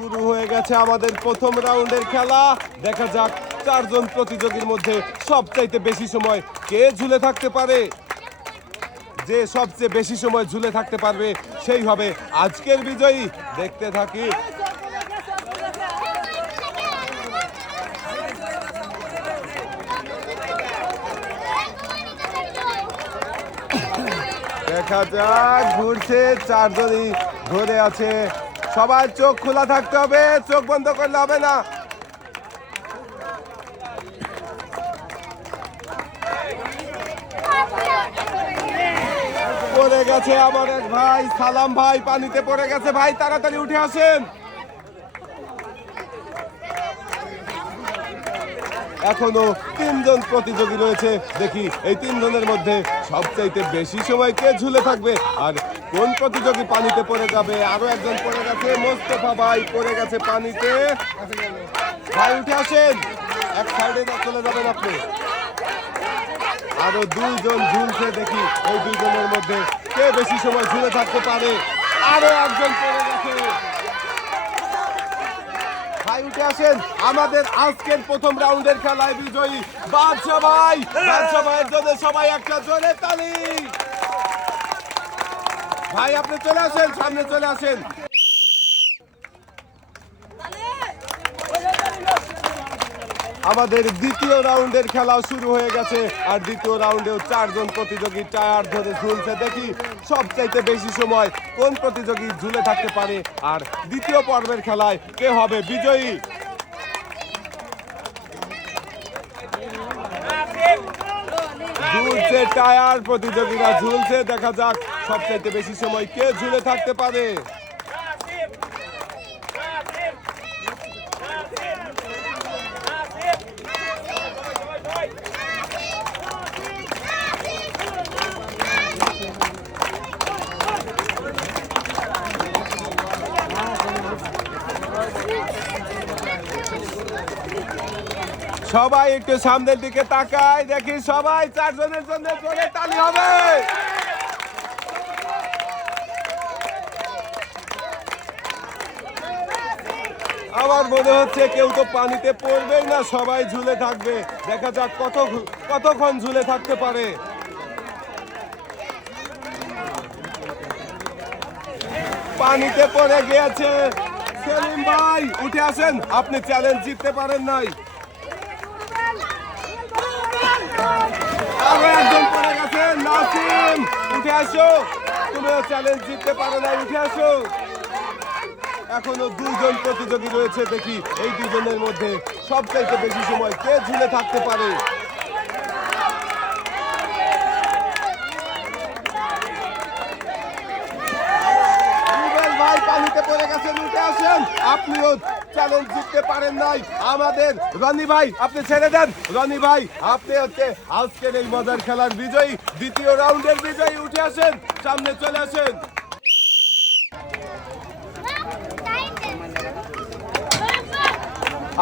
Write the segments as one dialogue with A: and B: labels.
A: শুরু হয়ে গেছে আমাদের প্রথম রাউন্ডের খেলা। দেখা যাক চারজন প্রতিযোগীর মধ্যে সবচাইতে বেশি সময় কে ঝুলে থাকতে পারে। যে সবচেয়ে বেশি সময় ঝুলে থাকতে পারবে সেই হবে আজকের বিজয়ী। দেখতে থাকি। দেখা যাক ঘুরছে, চারজনই ধরে আছে। সবার চোখ খোলা থাকতে হবে, চোখ বন্ধ করলে হবে না। পড়ে গেছে আমার এক ভাই, সালাম ভাই, পানিতে পড়ে গেছে। ভাই, তাড়াতাড়ি উঠে আসেন। এখনও তিনজন প্রতিযোগী রয়েছে। দেখি এই তিনজনের মধ্যে সবচাইতে বেশি সময় কে ঝুলে থাকবে আর কোন প্রতিযোগী পানিতে পড়ে যাবে? আরও একজন পড়ে গেছে। মোস্তফা ভাই পড়ে গেছে পানিতে। ভাই, উঠে আসেন। এক সাইডে চলে যাবেন আপনি। আরও দুইজন ঝুলছে দেখি। এই দুইজনের মধ্যে কে বেশি সময় ঝুলে থাকতে পারে? আরও একজন পড়ে গেছে। ভাই, উঠে আসেন। আমাদের আজকের প্রথম রাউন্ডের খেলায় বিজয়ী। বাদশা ভাই বাদশা ভাইয়ের জন্য সবাই একটা জোরে তালি। ভাই, আপনি চলে আসেন, সামনে চলে আসেন। আমাদের দ্বিতীয় রাউন্ডের খেলা শুরু হয়ে গেছে, আর দ্বিতীয় রাউন্ডেও চারজন প্রতিযোগী টায়ার ধরে ঝুলছে। দেখি সবচাইতে বেশি সময় কোন প্রতিযোগী ঝুলে থাকতে পারে, আর দ্বিতীয় পর্বের খেলায় কে হবে বিজয়ী? ঝুলছে টায়ার প্রতিযোগীরা ঝুলছে, দেখা যাক সবচাইতে বেশি সময় কে ঝুলে থাকতে পারে? সবাই একটু সামনের দিকে তাকায়, দেখি সবাই চারজনের জন্য জোরে তালি হবে। আমার মনে হচ্ছে কেউ তো পানিতে পড়বেই না, সবাই ঝুলে থাকবে। দেখা যাক কত কতক্ষণ ঝুলে থাকতে পারে। পানিতে পড়ে গিয়েছে সেলিম ভাই, উঠে আসেন। আপনি চ্যালেঞ্জ জিততে পারেন নাই। আরও একজন পড়ে গেছে, নাসিম। উঠে আসো। তুমিও চ্যালেঞ্জ জিততে পারো নাই, উঠে আসো। এখনও দুইজন প্রতিযোগী রয়েছে, দেখি এই দুজনের মধ্যে সবচাইতে বেশি সময় কে ঝুলে থাকতে পারে? উঠে আসেন। আপনিও চ্যালেঞ্জ জিততে পারেন নাই। আমাদের রনি ভাই, আপনি ছেড়ে দেন। রনি ভাই, আপনি হচ্ছে আজকের এই মজার খেলার বিজয়ী, দ্বিতীয় রাউন্ডের বিজয়ী, উঠে আসেন, সামনে চলে আসেন।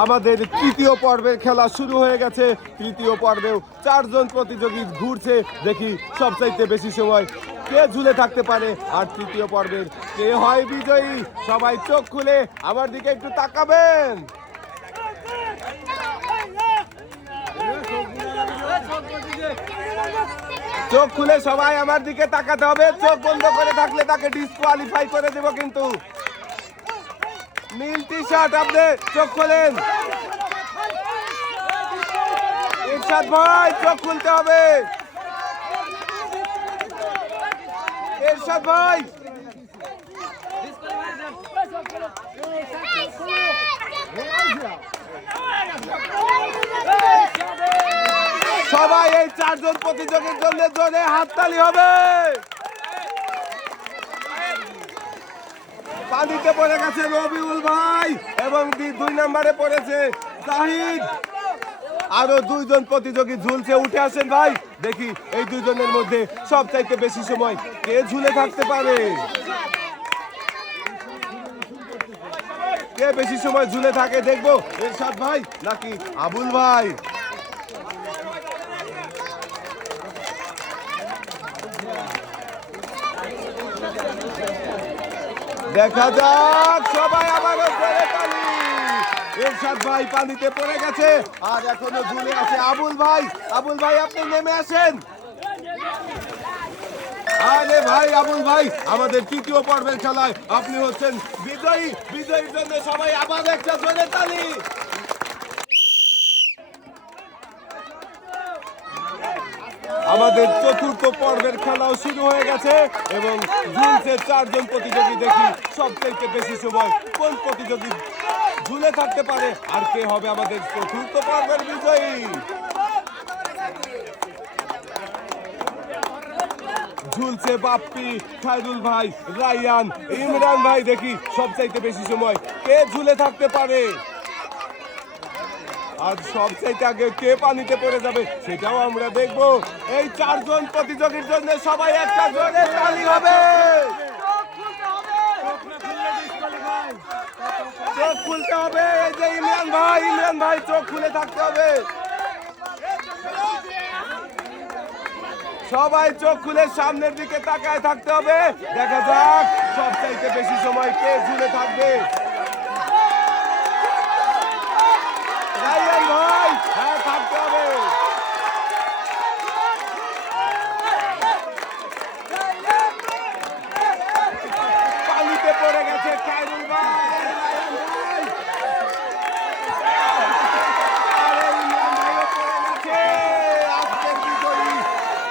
A: আমাদের তৃতীয় পর্বের খেলা শুরু হয়ে গেছে। তৃতীয় পর্বেও চারজন প্রতিযোগী ঘুরছে। দেখি সবচাইতে বেশি সময় কে ঝুলে থাকতে পারে? আর তৃতীয় পর্বের কে হয় বিজয়ী? সবাই চোখ খুলে আমার দিকে একটু তাকাবেন। চোখ খুলে সবাই আমার দিকে তাকাতে হবে। চোখ বন্ধ করে থাকলে তাকে ডিসকোয়ালিফাই করে দেব কিন্তু। নীল টি শার্ট আপনি চোখ খোলেন। ইরশাদ ভাই, চোখ খুলতে হবে। ইরশাদ ভাই। সবাই এই চারজন প্রতিযোগীর জন্য জোরে হাততালি হবে। পানিতে পড়ে গেছে রবিউল ভাই এবং দুই নম্বরে পড়েছে জাহিদ। আরও দুইজন প্রতিযোগী ঝুলছে, উঠে আসেন ভাই। দেখি এই দুইজনের মধ্যে সবচাইতে বেশি সময় কে ঝুলে থাকতে পারে? কে বেশি সময় ঝুলে থাকে দেখব? এরশাদ ভাই নাকি আবুল ভাই? দেখা যাক, সবাই তালি এরশাদ ভাই পানিতে পড়ে গেছে। আর এখনও ঝুলে আছে আবুল ভাই। আবুল ভাই, আপনি নেমে আসেন। আরে ভাই, আবুল ভাই, আমাদের তৃতীয় পর্বের খেলায় আপনি হচ্ছেন বিজয়ী। বিজয়ীর জন্য সবাই আবার একটা জোরে তালি। আমাদের চতুর্থ পর্বের খেলাও শুরু হয়ে গেছে এবং ঝুলছে চারজন প্রতিযোগী দেখি সবচেয়ে বেশি সময় কোন প্রতিযোগী ঝুলে থাকতে পারে আর কে হবে আমাদের চতুর্থ পর্বের বিজয়ী? ঝুলছে বাপ্পি, খায়রুল ভাই রায়ান ইমরান ভাই দেখি, সবচাইতে বেশি সময় কে ঝুলে থাকতে পারে? আর সবচাইতে আগে কে পানিতে পড়ে যাবে, সেটাও আমরা দেখব। এই চারজন প্রতিযোগীর জন্য সবাই একটা জোরে তালি হবে। চোখ খুলতে হবে, এই যে ইমরান ভাই ইমরান ভাই, চোখ খুলে থাকতে হবে। সবাই চোখ খুলে সামনের দিকে তাকায় থাকতে হবে। দেখা যাক সবচাইতে বেশি সময় কে ঝুলে থাকবে। ভাই হ্যাঁ থাকতে হবে পানিতে পড়ে গেছে খায়রুল ভাই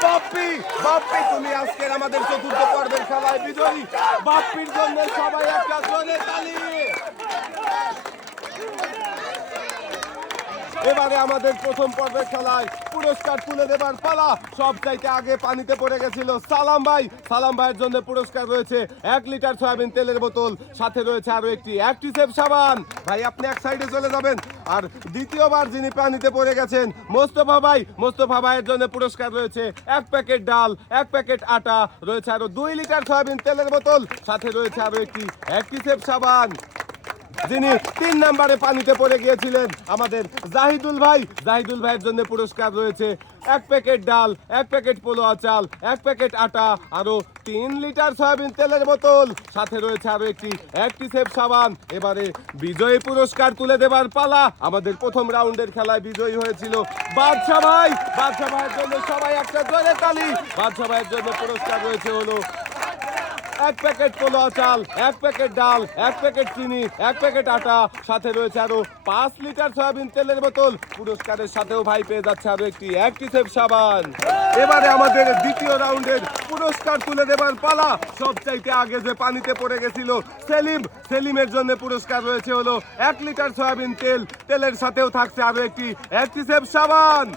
A: বাপ্পি বাপ্পি, তুমি আজকের আমাদের চতুর্থ পর্বের খেলায় বিজয়ী। জন্য সবাই একটা তালি এবারে আমাদের প্রথম পর্বের খেলায় পুরস্কার তুলে দেবার পালা সব চাইতে আগে পানিতে পড়ে গেছিল সালাম ভাই। সালাম ভাইয়ের জন্য পুরস্কার রয়েছে এক লিটার সয়াবিন তেলের বোতল, সাথে রয়েছে আরও একটি অ্যাক্টিসেভ সাবান। ভাই, আপনি এক সাইডে চলে যাবেন। আর দ্বিতীয়বার যিনি পানিতে পড়ে গেছেন, মোস্তফা ভাই, মোস্তফা ভাইয়ের জন্য পুরস্কার রয়েছে এক প্যাকেট ডাল, এক প্যাকেট আটা, রয়েছে আরও দুই লিটার সয়াবিন তেলের বোতল, সাথে রয়েছে আরও একটি অ্যাক্টিসেভ সাবান। যিনি তিন নম্বরে পানিতে পড়ে গিয়েছিলেন আমাদের জাহিদুল ভাই। জাহিদুল ভাইয়ের জন্য পুরস্কার রয়েছে। এক প্যাকেট ডাল, এক প্যাকেট পোলোয়া চাল, এক প্যাকেট আটা আরও তিন লিটার সয়াবিন তেলের বোতল। সাথে রয়েছে আরও একটি অ্যাক্টিসেভ সাবান। এবারে বিজয়ী পুরস্কার তুলে দেবার পালা। আমাদের প্রথম রাউন্ডের খেলায় বিজয়ী হয়েছিল বাদশা ভাই। বাদশা ভাইয়ের জন্য সবাই একটা জোরে তালি। বাদশা ভাইয়ের জন্য পুরস্কার রয়েছে হলো এক প্যাকেট পোলোয়া চাল, এক প্যাকেট ডাল, এক প্যাকেট চিনি, এক প্যাকেট আটা। সাথে রয়েছে আরও পাঁচ লিটার সয়াবিন তেলের বোতল। পুরস্কারের সাথেও ভাই পেয়ে যাচ্ছে আরও একটি অ্যাক্টিসেভ সাবান। এবারে আমাদের দ্বিতীয় রাউন্ডের পুরস্কার তুলে দেবার পালা। সবচাইতে আগে যে পানিতে পড়ে গেছিল সেলিম, সেলিমের জন্য পুরস্কার রয়েছে হলো এক লিটার সয়াবিন তেল। তেলের সাথেও থাকছে আরও একটি অ্যাক্টিসেভ সাবান।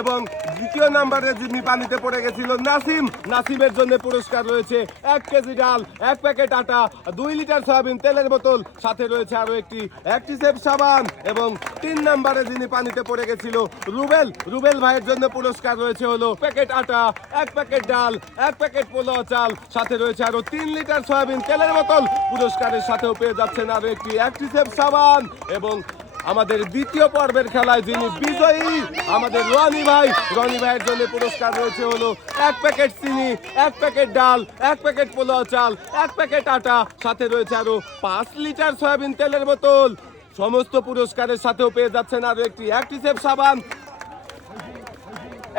A: এবং দ্বিতীয় নাম্বারে যিনি পানিতে পড়ে গেছিল, নাসিম। নাসিমের জন্য পুরস্কার রয়েছে এক কেজি ডাল, এক প্যাকেট আটা, দুই লিটার সয়াবিন তেলের বোতল, সাথে রয়েছে আরও একটি অ্যাক্টিসেভ সাবান এবং তিন নাম্বারে যিনি পানিতে পড়ে গেছিল, রুবেল। রুবেল ভাইয়ের জন্য পুরস্কার রয়েছে হলো প্যাকেট আটা, এক প্যাকেট ডাল, এক প্যাকেট পোলাও চাল, সাথে রয়েছে আরও তিন লিটার সয়াবিন তেলের বোতল। পুরস্কারের সাথেও পেয়ে যাচ্ছেন আরও একটি অ্যাক্টিসেভ সাবান এবং আমাদের দ্বিতীয় পর্বের খেলায় যিনি বিজয়ী, আমাদের রনি ভাই। রনি ভাইয়ের জন্য পুরস্কার রয়েছে হলো এক প্যাকেট চিনি, এক প্যাকেট ডাল, এক প্যাকেট পোলাও চাল, এক প্যাকেট আটা। সাথে রয়েছে আরও পাঁচ লিটার সয়াবিন তেলের বোতল। সমস্ত পুরস্কারের সাথেও পেয়ে যাচ্ছেন আরও একটি অ্যাক্টিসেভ সাবান।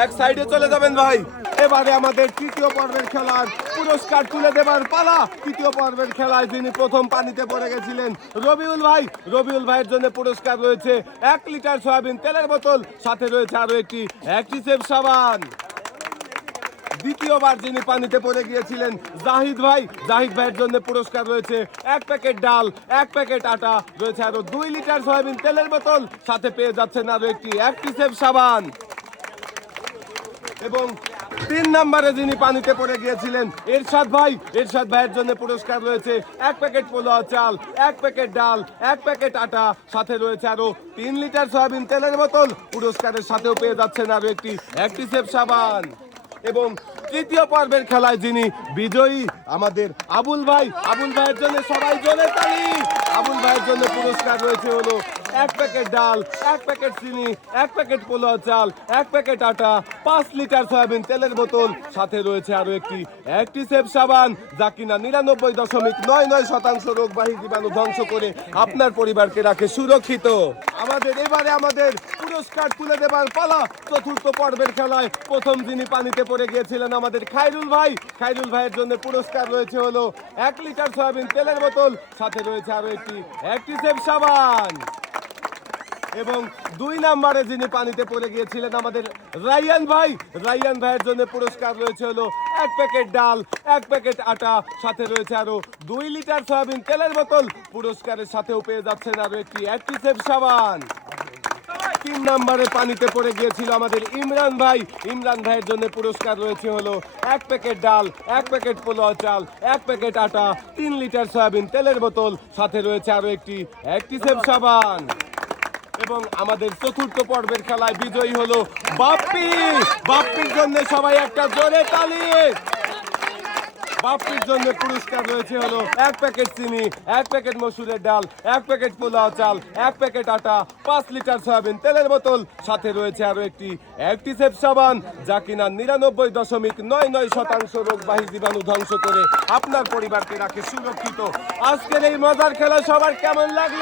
A: এক সাইডে চলে যাবেন ভাই। এবারে আমাদের তৃতীয় পর্বের খেলার পুরস্কার তুলে দেবার পালা। তৃতীয় পর্বের খেলায় যিনি প্রথম পানিতে পড়ে গেছিলেন রবিউল ভাই। রবিউল ভাইয়ের জন্য পুরস্কার রয়েছে এক লিটার সয়াবিন তেলের বোতল, সাথে রয়েছে আরও একটি অ্যাক্টিসেভ সাবান। দ্বিতীয়বার যিনি পানিতে পড়ে গিয়েছিলেন জাহিদ ভাই। জাহিদ ভাইয়ের জন্য পুরস্কার রয়েছে এক প্যাকেট ডাল, এক প্যাকেট আটা, রয়েছে আরও দুই লিটার সয়াবিন তেলের বোতল, সাথে পেয়ে যাচ্ছেন আরও একটি অ্যাক্টিসেভ সাবান। এবং তিন নম্বরে যিনি পানিতে পড়ে গিয়েছিলেন, এরশাদ ভাই। এরশাদ ভাইয়ের জন্য পুরস্কার রয়েছে এক প্যাকেট পোলাও চাল, এক প্যাকেট ডাল, এক প্যাকেট আটা। সাথে রয়েছে আরও তিন লিটার সয়াবিন তেলের বোতল। পুরস্কারের সাথেও পেয়ে যাচ্ছেন আরও একটি অ্যাক্টিসেভ সাবান। এবং তৃতীয় পর্বের খেলায় যিনি বিজয়ী, আমাদের আবুল ভাই। আবুল ভাইয়ের জন্য সবাই জোরে তালি। আবুল ভাইয়ের জন্য পুরস্কার রয়েছে হলো এক প্যাকেট ডাল, এক প্যাকেট চিনি, এক প্যাকেট পোলাও চাল, এক প্যাকেট আটা, পাঁচ লিটার সয়াবিন তেলের বোতল। সাথে রয়েছে আরও একটি একটি সেফ সাবান, যা কিনা নিরানব্বই দশমিক নয় নয় শতাংশ রোগবাহী জীবাণু ধ্বংস করে আপনার পরিবারকে রাখে সুরক্ষিত। আমাদের এবারে আমাদের পুরস্কার তুলে দেবার পালা চতুর্থ পর্বের খেলায় প্রথম যিনি পানিতে পড়ে গিয়েছিলেন আমাদের খাইরুল ভাই। খাইরুল ভাইয়ের জন্য পুরস্কার রয়েছে হলো এক লিটার সয়াবিন তেলের বোতল, সাথে রয়েছে আরও একটি একটি সেফ সাবান। এবং দুই নাম্বারে যিনি পানিতে পড়ে গিয়েছিলেন আমাদের রাইয়ান ভাই। রাইয়ান ভাইয়ের জন্য পুরস্কার রয়েছে হলো এক প্যাকেট ডাল, এক প্যাকেট আটা, সাথে রয়েছে আরও দুই লিটার সয়াবিন তেলের বোতল। পুরস্কারের সাথেও পেয়ে যাচ্ছেন আরও একটি অ্যাক্টিসেভ সাবান। তিন নম্বরে পানিতে পড়ে গিয়েছিল আমাদের ইমরান ভাই। ইমরান ভাইয়ের জন্য পুরস্কার রয়েছে হলো এক প্যাকেট ডাল, এক প্যাকেট পোলাও চাল, এক প্যাকেট আটা, তিন লিটার সয়াবিন তেলের বোতল, সাথে রয়েছে আরও একটি অ্যাক্টিসেভ সাবান। এবং আমাদের চতুর্থ পর্বের খেলায় বিজয়ী হলো বাপ্পি। বাপ্পির জন্য সবাই একটা জোরে তালি বাপ্পির জন্য পুরস্কার রয়েছে হলো এক প্যাকেট চিনি, এক প্যাকেট মসুরের ডাল, এক প্যাকেট পোলাও চাল, এক প্যাকেট আটা, পাঁচ লিটার সয়াবিন তেলের বোতল। সাথে রয়েছে আরও একটি অ্যাক্টিসেপ সাবান, যা কিনা নিরানব্বই দশমিক নয় নয় শতাংশ রোগবাহী জীবাণু ধ্বংস করে আপনার পরিবারকে রাখে সুরক্ষিত। আজকের এই মজার খেলা সবার কেমন লাগল?